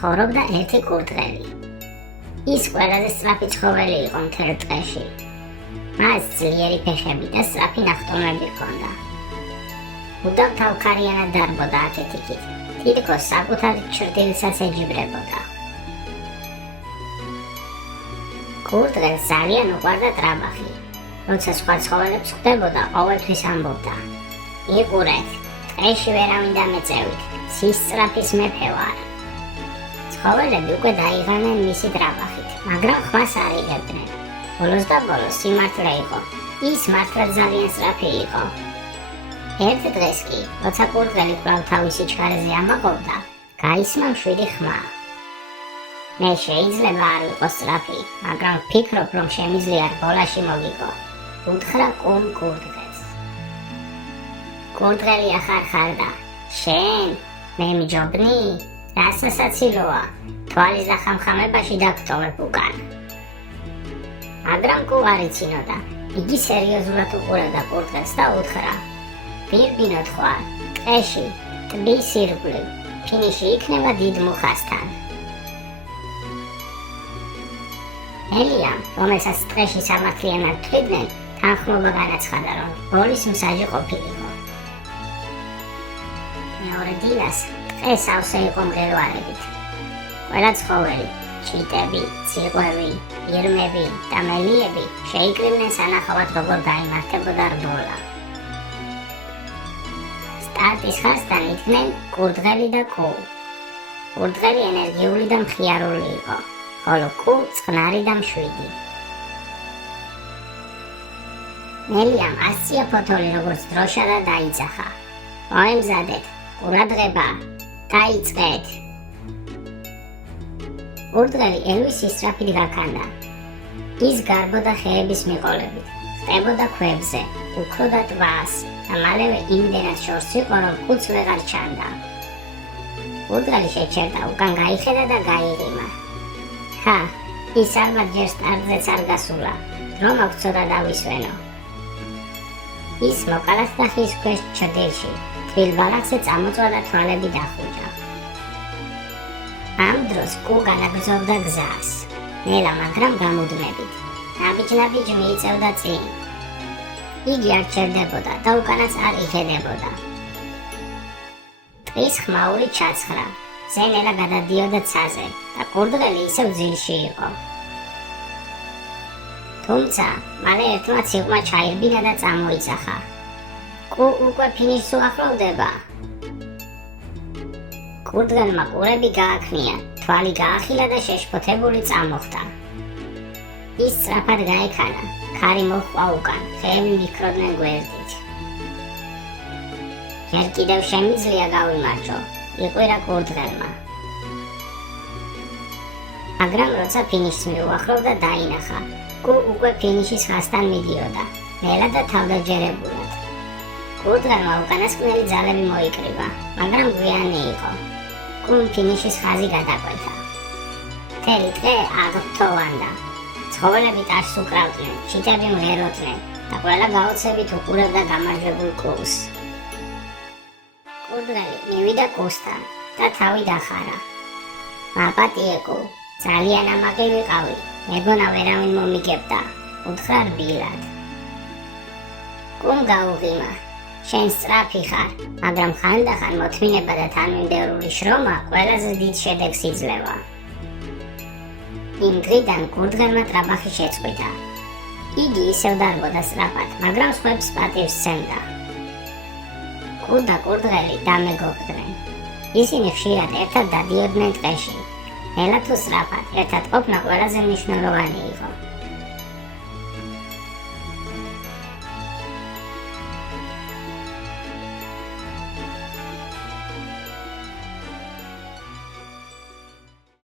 ცხოვრობდა ერთი კურდღელი. ის ყველაზე სწრაფი ცხოველი იყო მთელ ტყეში. მას ძლიერი ფეხები და სწრაფი ნახტომები ჰქონდა. მუდამ თავქარიანად დარბოდა აქეთ-იქით, თითქოს საკუთარი ჩრდილსაც ეჯიბრებოდა. კურდღელს ძალიან უყვარდა ტრაბახი. როცა სხვა ცხოველებს ხვდებოდა, ყოველთვის ამბობდა: „იყურეთ, ტყეში ვერავინ დამეწევით, ცის სწრაფის მეფე ვარ“. ცხოველები უკვე დაიღალნენ მისი ტრაბახით, მაგრამ ხმას არ იღებდნენ. ბოლოს და ბოლოს სიმართლე იყო, ის მართლა ძალიან სწრაფი იყო. ერთ დღეს კი, როცა კურდღელი კვლავ თავისი ჩქარეზე ამაყობდა, გაისმა მშვიდი ხმა. „მე შეიძლება არ ვიყო სწრაფი, მაგრამ ვფიქრობ, რომ შემიძლია რბოლაში მოგიგო“, უთხრა კუმ კურდღელს. კურდღელი ახარხარდა: „შენ? მე მჯობნი? რას სასაცილოა, თვალის დახამხამებაში დაგტოვებ უკან“. მაგრამ კუ არ იცინოდა, იგი სერიოზულად უყურებდა კურდღელს და უთხრა: „პირბინოთ ხვალ, ტყეში, ტბის ირგვლივ, ფინიში იქნება დიდ მუხასთან“. ელიამ, რომელსაც ტყეში სამართლიანად თვლიდნენ, თანხმობა განაცხადა, რომ რბოლის მსაჯი ყოფილიყო. მეორე დილას ტყე სავსე იყო მღელვარებით. ყველა ცხოველი, ჭიტები, ციყვები, ირმები და მელიები შეიკრიბნენ სანახავად, როგორ გაიმართებოდა რბოლა. სტარტის ხაზთან იდგნენ კურდღელი და კუ. კურდღელი ენერგიული და მხიარული იყო, ხოლო კუ წყნარი და მშვიდი. მელიამ ასწია ფოთოლი როგორც დროშა და დაიძახა: „მოემზადეთ, ყურადღება, დაიწყეთ“. კურდღელი ელვის ისწრაფით გაქანდა. ის გარბოდა ხეების მიყოლებით, ხტებოდა ქვებზე, უქროდა ტბას და მალევე იმდენად შორს იყო, რომ კუც ვეღარ ჩანდა. კურდღელი შეჩერდა, უკან გაიხედა და გაიღიმა. „ჰა, ის ალბათ ჯერ სტარტზეც არ გასულა, დრო მოგწოდა დავისვენო“. ის მოკალათდა ხის ქვეშ ჩრდილში, თბილ ბალახზე წამოწვა და თვალები დახუჯა. ამ დროს კუ განაგრძობდა გზას, ნელა მაგრამ გამუდმებით. ნაბიჯ-ნაბიჯ მიიწევდა წინ. იგი არ ჩერდებოდა და უკანაც არ იხედებოდა. ტყის ხმაური ჩაცხრა, ზენელა გადადიოდა ცაზე და კურდღელი ისევ ძილში იყო. თუმცა მალე ერთმა ციყმა ჩაირბინა და წამოიძახა: „კუ უკვე ფინიშს უახლოვდება“. კურდღელმა ყურები გააქნია, თვალი გაახილა და შეშფოთებული წამოხდა. ის სწრაფად გაექანა, ქარი მოჰყვა უკან, ხეები მიქროდნენ გვერდით. „ჯერ კიდევ შემიძლია გავიმარჯო“, იყვირა კურდღელმა. მაგრამ როცა ფინიშს მიუახლოვდა, დაინახა, კუ უკვე ფინიშის ხაზთან მიდიოდა, ნელა და თავდაჯერებულად. კურდღელმა უკანასკნელი ძალები მოიკრიბა, მაგრამ გვიანი იყო. კუმ ფინიშის ხაზი გადაკვეთა. მთელი დღე აღფრთოვანდა. ცხოველები ტაშს უკრავდნენ, ჭიტები მღეროდნენ და ყველა გაოცებით უყურებდა გამარჯვებულ კუს. კურდღელი მივიდა კუსთან და თავი დახარა. „მაპატიე კუ, ძალიან ამაყი ვიყავი, მეგონა ვერავინ მომიგებდა“, უთხრა რბილად. კუმ გაუღიმა: „შენ სწრაფი ხარ, მაგრამ ხანდახან მოთმინება და თანმიმდევრული შრომა ყველაზე დიდ შედეგს იძლევა“. იმ დღიდან კურდღელმა ტრაბახი შეწყვიტა. იგი ისევ დარბოდა სწრაფად, მაგრამ სხვებს პატივს სცემდა. კუ და კურდღელი დამეგობრდნენ. ისინი ხშირად ერთად დადიოდნენ ტყეში. ნელა თუ სწრაფად, ერთად ყოფნა ყველაზე მნიშვნელოვანი იყო.